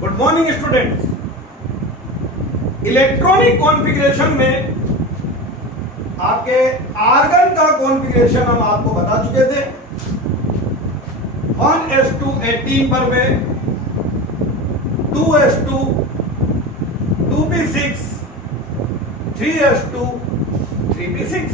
Good morning students. Electronic configuration में आपके argon का कॉन्फ़िगरेशन हम आपको बता चुके थे। 1s2 18 पर में 2s2 2p6 3s2 3p6।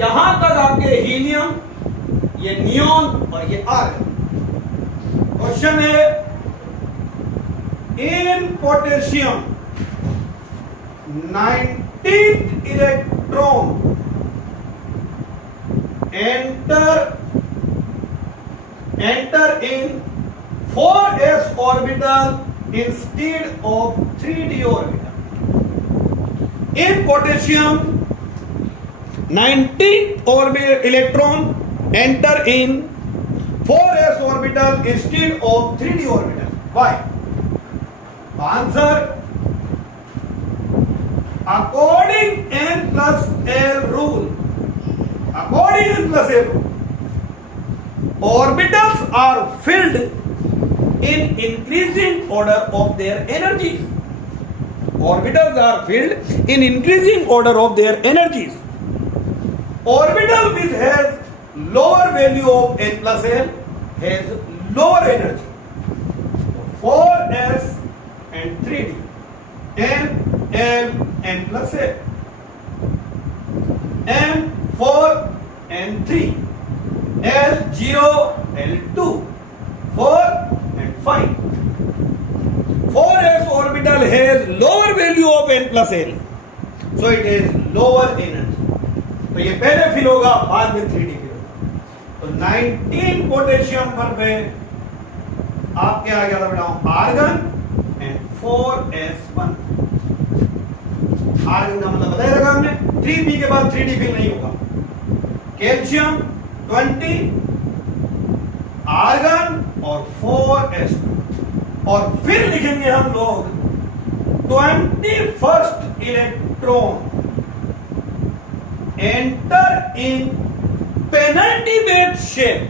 यहां तक आपके हीलियम, ये नियोन और ये आर्गन। क्वेश्चन है, in potassium 19th electron enter in 4s orbital instead of 3d orbital. In potassium 19th electron enter in 4s orbital instead of 3d orbital. Why? Answer: according n plus l rule. According n plus l rule, orbitals are filled in increasing order of their energies. Orbitals are filled in increasing order of their energies. Orbital which has lower value of n plus l has lower energy. 4s and 3d, n, l, n plus l, n 4 and 3, l 0, l 2, 4 and 5. 4s orbital has lower value of n plus l, so it is lower energy. तो ये पहले fill होगा, बाद में 3d fill होगा। तो 19 potassium पर में आपके आ गया था बेटा आर्गन एंड 4s1। आर्गन का मतलब बताया था हमने, 3p के बाद 3d फिल नहीं होगा। कैल्शियम 20 आर्गन और 4s2, और फिर लिखेंगे हम लोग 21st electron enter in penultimate shell.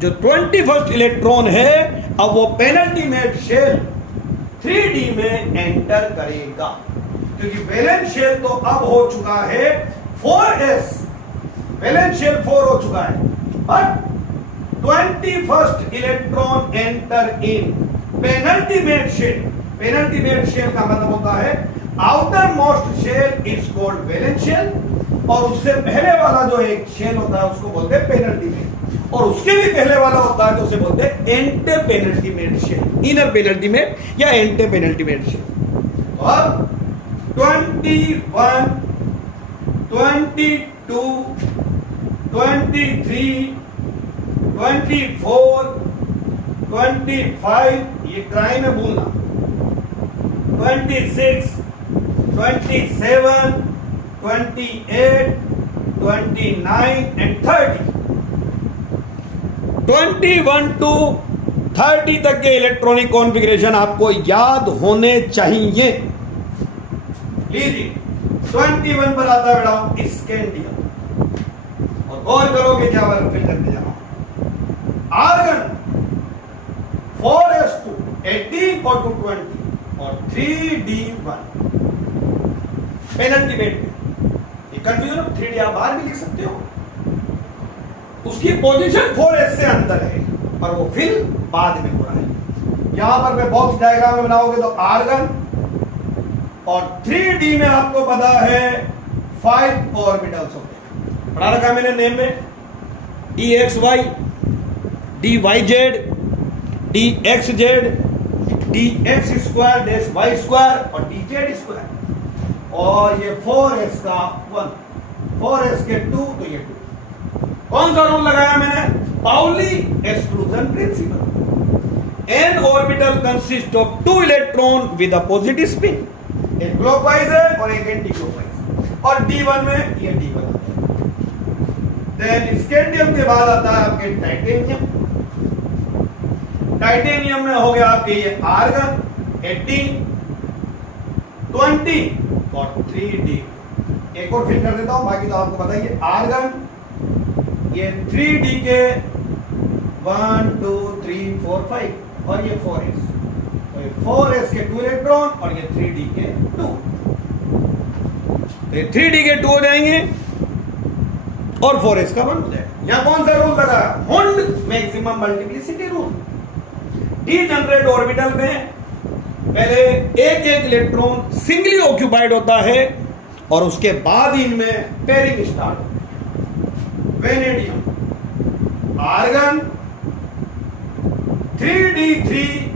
जो 21st इलेक्ट्रॉन है, अब वो पेनल्टीमेट शेल 3d में एंटर करेगा, क्योंकि वैलेंस शेल तो अब हो चुका है 4s, वैलेंस शेल 4 हो चुका है। But 21st electron enter in penultimate shell. Penultimate shell का मतलब होता है outermost shell is called valence shell, और उससे पहले वाला जो एक शेल होता है उसको बोलते हैं पेनल्टीमेट, और उसके भी पहले वाला होता है तो उसे बोलते हैं एंटे पेनल्टीमेट शेल, इनर पेनल्टीमेट या एंटे पेनल्टीमेट शेल। और 21, 22, 23, 24, 25, ये क्राइम है भूलना, 26, 27, 28, 29 and 30। 21 to 30 तक के इलेक्ट्रॉनिक कॉन्फ़िगरेशन आपको याद होने चाहिए। लीजिए 21 पर आता है बेटा स्कैंडियम, और गौर करोगे क्या बार फिल करते जा रहा हूं। आर्गन 4s2 18 और 220 और 3d1 पेनल्टीमेट में। कंफ्यूजन, 3d आप बाहर भी लिख सकते हो। उसकी पोजीशन 4s से अंदर है, पर वो फिल बाद में हो रहा है। यहां पर मैं बॉक्स डायग्राम में बनाओगे तो आर्गन, और 3d में आपको पता है 5 ऑर्बिटल्स होते हैं। पढ़ा रखा मैंने नेम में, dxy, dyz, dxz, dx square dash y square और dz स्क्वायर, और ये 4s का 1, 4s के 2, तो ये 2। कौन सा रूल लगाया मैंने? Pauli exclusion principle. n orbital consist of 2 electron with opposite spin, एक क्लॉकवाइज है और एक एंटी क्लॉकवाइज, और d1 में ये d1 आता है। देन स्कैंडियम के बाद आता है आपके टाइटेनियम। टाइटेनियम में हो गया आपके ये आर्गन 18, 20 और 3d। एक और फिल कर देता हूं, बाकी तो आपको पता ही है। आर्गन ये 3d के 1 2 3 4 5 और ये 4s। तो ये 4s के 2 इलेक्ट्रॉन और ये 3d के 2, तो ये 3d के 2 हो जाएंगे और 4s का 1 हो जाएगा। यहां कौन सा रूल लगा? Hund maximum multiplicity rule. D generate orbital में पहले एक एक इलेक्ट्रॉन सिंगली ऑक्यूपाइड होता है और उसके बाद इनमें पेयरिंग स्टार्ट होती है। वेनेडियम, आर्गन, 3d3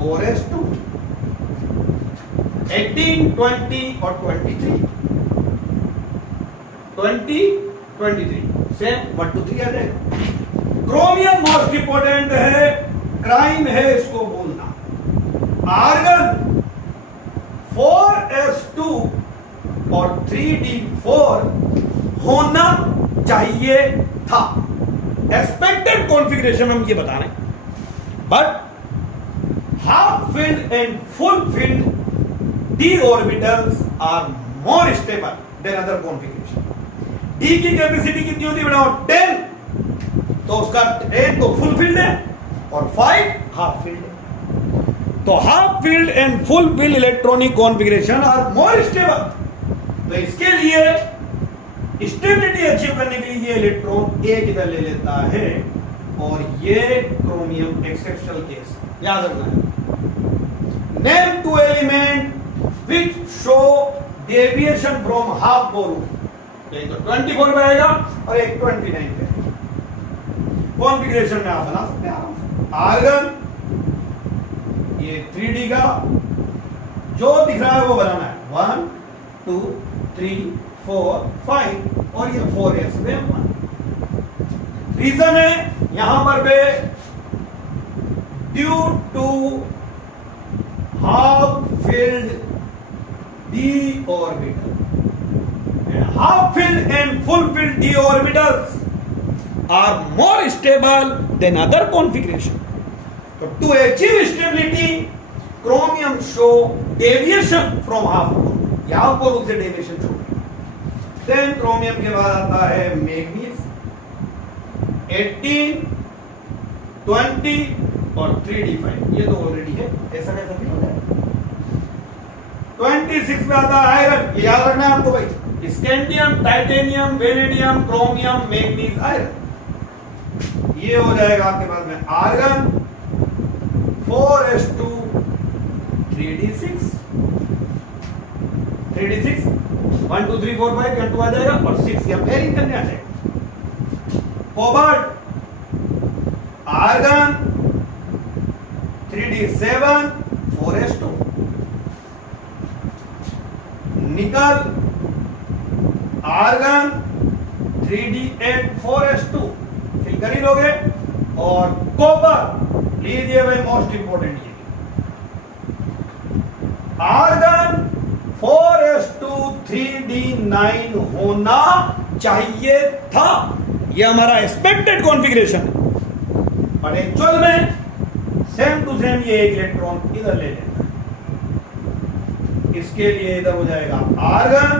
4s2, 18 20 और 23 सेम 1 2 3 आ जाएगा। क्रोमियम मोस्ट इंपोर्टेंट है, क्राइम है इसको बोलना। आर्गन 4s2 और 3d4 होना चाहिए था। एक्सपेक्टेड कॉन्फ़िगरेशन हम ये बता रहे हैं, but half filled and full filled d orbitals are more stable than other configuration. d की कैपेसिटी कितनी होती है बेटा? 10, तो उसका 10 तो फुल फिल्ड है और 5 हाफ फिल्ड है। तो half filled and full filled electronic configuration are more stable. तो इसके लिए स्टेबिलिटी अचीव करने के लिए ये इलेक्ट्रॉन एक इधर ले लेता है और ये क्रोमियम एक्सेप्शनल केस याद रखना है। Name 2 element which show deviation from half bore rule. एक तो 24 पे आएगा और एक 29 पे। कॉन्फ़िगरेशन में आप बना सकते हैं आर्गन, ये 3d का जो दिख रहा है वो बनाना है। 1 2 3 4 5 और ये 4s में 1। रीजन है यहां पर पे due to half filled d orbital. Half filled and full filled d orbitals are more stable than other configuration. So to achieve stability, chromium show deviation from half core, half core से deviation show। Then chromium के बाद आता है manganese, 18, 20 और 3d5, ये तो already है, ऐसा कैसा फील हो जाएगा। 26 पे आता है आयरन, ये याद रखना है आपको भाई। Scandium, titanium, vanadium, chromium, manganese, iron. ये हो जाएगा आपके पास में आर्गन 4s2 3d6 1 2 3 4 5 2 आ जाएगा और 6 या पेयरिंग करने आ जाएगा। कोबाल्ट, आर्गन 3d7 4s2, निकल, आर्गन 3d8 4s2 फिल कर ही लोगे। और कॉपर लीजिए भाई, मोस्ट इंपोर्टेंट ये आर्गन 4s2 3d9 होना चाहिए था। ये हमारा एक्सपेक्टेड कॉन्फ़िगरेशन है, पर एक्चुअल में सेम टू सेम ये एक इलेक्ट्रॉन इधर ले लेता है। इसके लिए इधर हो जाएगा आर्गन,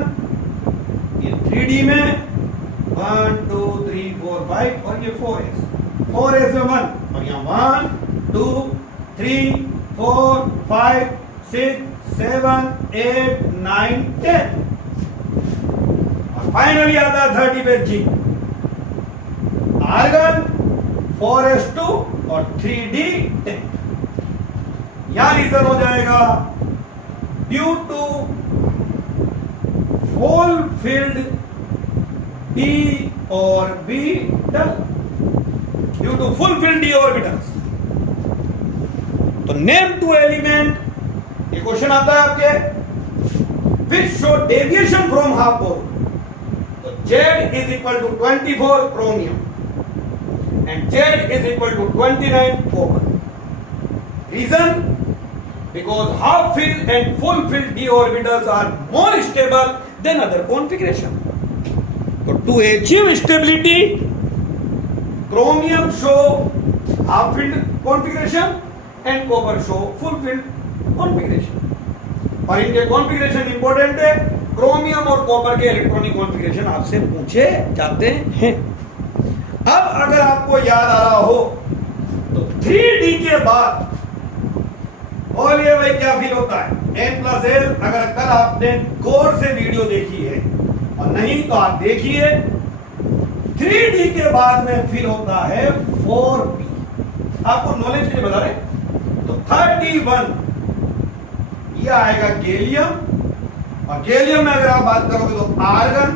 ये 3d में 1 2 3 4 5 और ये 4s में 1 और यहाँ 1 2 3 4 5 6 7 8 9 10 और फाइनली आता है 30 पे जी, आर्गन 4s2 और 3d10। यहां रीजन हो जाएगा due to full filled d orbital, due to full filled d orbitals. तो नेम 2 एलिमेंट, ये क्वेश्चन आता है आपके, which show deviation from Aufbau. तो Z is equal to 24 chromium and Z is equal to 29 copper. Reason, because half filled and full filled d orbitals are more stable than other configuration. So to achieve stability, chromium show half filled configuration and copper show full filled configuration. और इनके configuration important है, chromium और copper के electronic configuration आपसे पूछे जाते हैं। अब अगर आपको याद आ रहा हो तो 3D के बाद बोलिए भाई क्या फील होता है? n+l अगर कल आपने गौर से वीडियो देखी है और नहीं तो आप देखिए, 3D के बाद में फील होता है 4p। आपको नॉलेज के लिए बता रहे, तो 31 ये आएगा गैलियम, और गैलियम में अगर आप बात करोगे तो आर्गन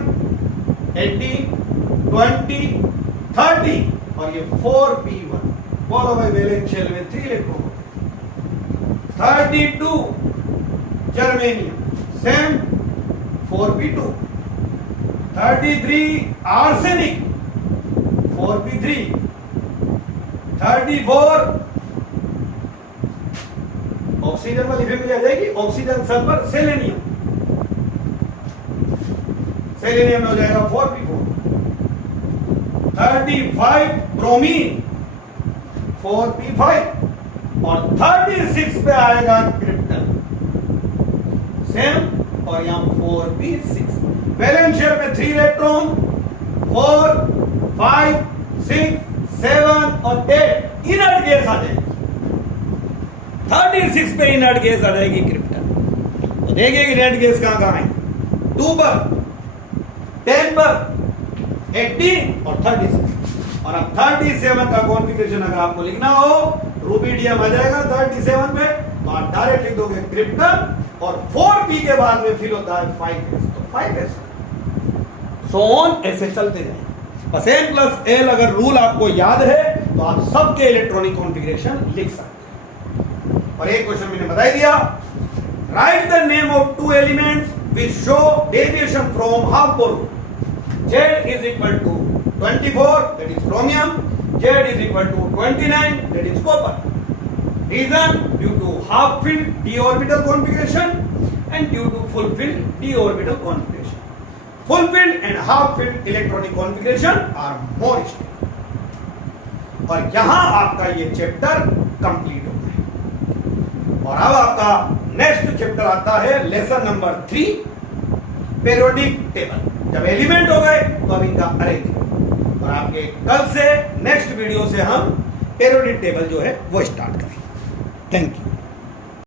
18, 20, 30 और ये 4p1। बोलो भाई वैलेंस शेल में 3 electron, 32 germanium same 4p2, 33 arsenic 4p3, 34 oxygen वाली फैमिली आ जाएगी, ऑक्सीजन सल्फर सेलेनियम, सेलेनियम में हो जाएगा 4p4, 35 ब्रोमीन 4p5 और 36 पे आएगा क्रिप्टन सेम और यहां 4p6। वैलेंस शेल में 3 इलेक्ट्रॉन, 4, 5, 6, 7 और 8 इनर्ट गैस आ जाएगी। 36 पे इनर्ट गैस आ जाएगी क्रिप्टन। तो देखिए कि इनर्ट गैस कहां कहां है, 2 पर, 10 पर, 18 और 36। और अब 37 का कॉन्फ़िगरेशन अगर आपको लिखना हो, रुबिडियम आ जाएगा 37 पे, तो आप डायरेक्ट लिख दोगे क्रिप्टन, और 4p के बाद में फिल होता है 5s, तो 5s सो ऑन, ऐसे चलते जाए। बस n+l अगर रूल आपको याद है तो आप सबके इलेक्ट्रॉनिक कॉन्फ़िगरेशन लिख सकते हैं। और एक क्वेश्चन मैंने बता दिया, write the name of 2 elements which show deviation from Aufbau. Z is equal to 24, that is chromium. Z is equal to 29, that is copper. Reason, due to half filled d orbital configuration and due to full filled d orbital configuration. Full filled and half filled electronic configuration are more stable. और यहां आपका ये chapter complete हो गया। और अब आपका next chapter आता है लेसन नंबर 3, पेरियोडिक टेबल। जब एलिमेंट हो गए तो अब इनका अरेंजमेंट, और आपके कल से नेक्स्ट वीडियो से हम पेरियोडिक टेबल जो है वो स्टार्ट करेंगे। Thank you.